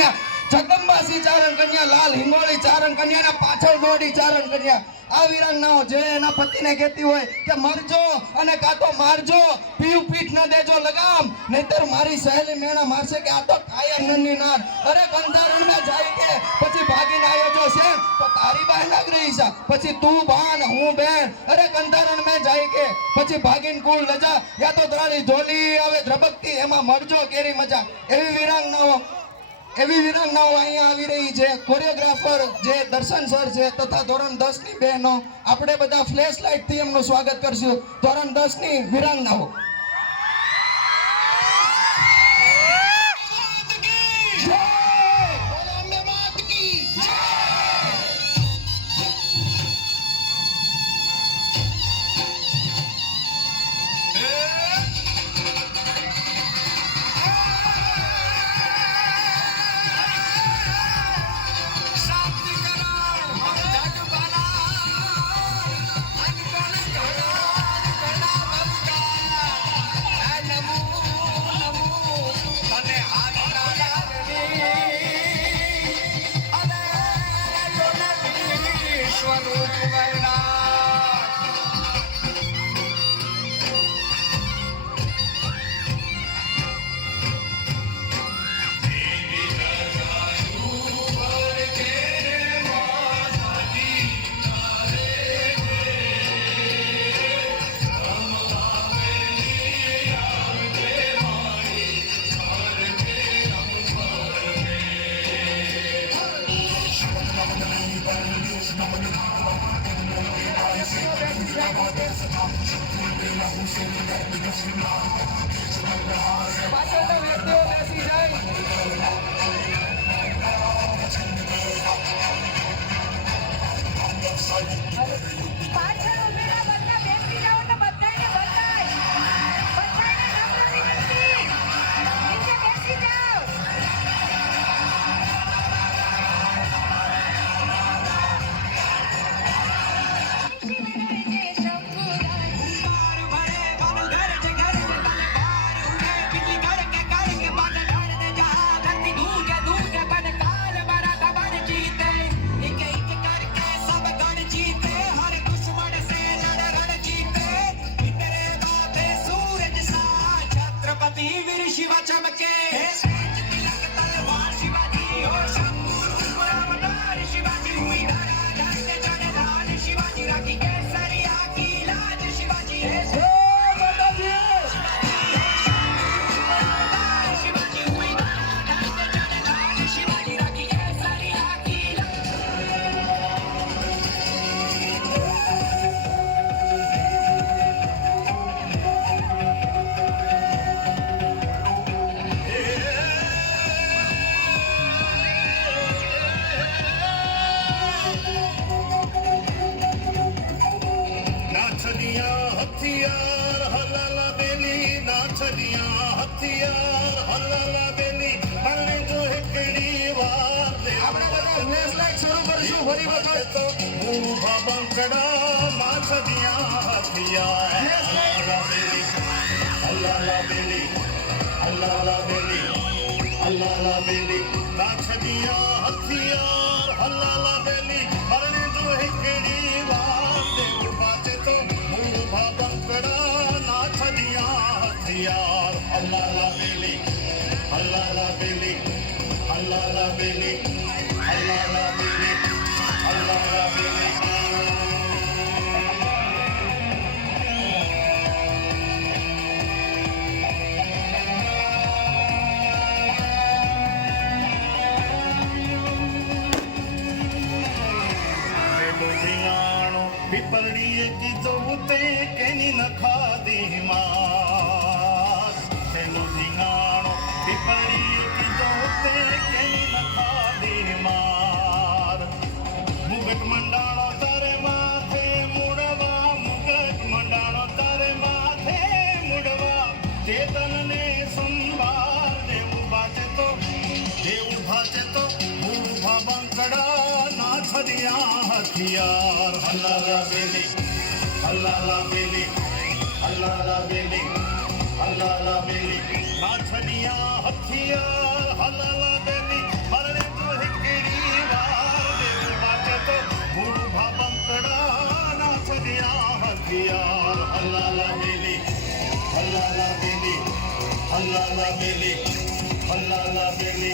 કન્યા, જગદંબાસી ચારણ કન્યા, લાલ હિંગોળી ચારણ કન્યા ને પાછળ દોડી ચારણ કન્યા. આ વિરાંગનાઓ જે એના પતિને કહેતી હોય કે મરજો અને કાં તો મારજો, પીયું પીઠ ન દેજો લગામ, નહીતર મારી સહેલી મેણા મારશે કે આ તો કાયા નન્ની નાર. અરે બંધારણ માં જાય કે પછી ભાગીને આવ્યો જો છે તો તારી બહેન લાગરી છે, પછી તું બાન હું બેન. અરે બંધારણ માં જાય કે પછી ભાગીને કુળ લજા, યા તો દ્રાળી ઢોલી આવે ધ્રબકતી, એમાં મરજો કેરી મજા. એવી વિરાંગનાઓ અહીંયા આવી રહી છે. કોરિયોગ્રાફર જે દર્શન સર છે તથા ધોરણ 10 ની બહેનો, આપણે બધા ફ્લેશ લાઇટ થી એમનું સ્વાગત કરશું. ધોરણ 10 ની વિરાંગનાઓ. પાછળના વ્યક્તિઓ બેસી જાય. પાછળ ઉભેલા બધા બેસી જાઓ તો બધાને નમ્ર વિનંતી, નીચે બેસી જાઓ. પીપળીએ કીધું તે કેની નખાદી માર, તેનું ધીંગાણો પીપળીએ કીધું તે કેની નખાદી માર. મુગટ મંડાણો તારે માથે મુડવા, મુગટ મંડાણો તારે માથે મુડવા, ચેતનને સંભાળ દેવું ભાજે તો ઊભા બંકડા ના છડિયા હથિયાર. હલ્લાલા બેલી, હલ્લાલા બેલી, હલ્લાલા બેલી, હલ્લાલા બેલી ના છડિયા હથિયાર. હલ્લાલા બેલી हल्लाला बेली हल्लाला बेली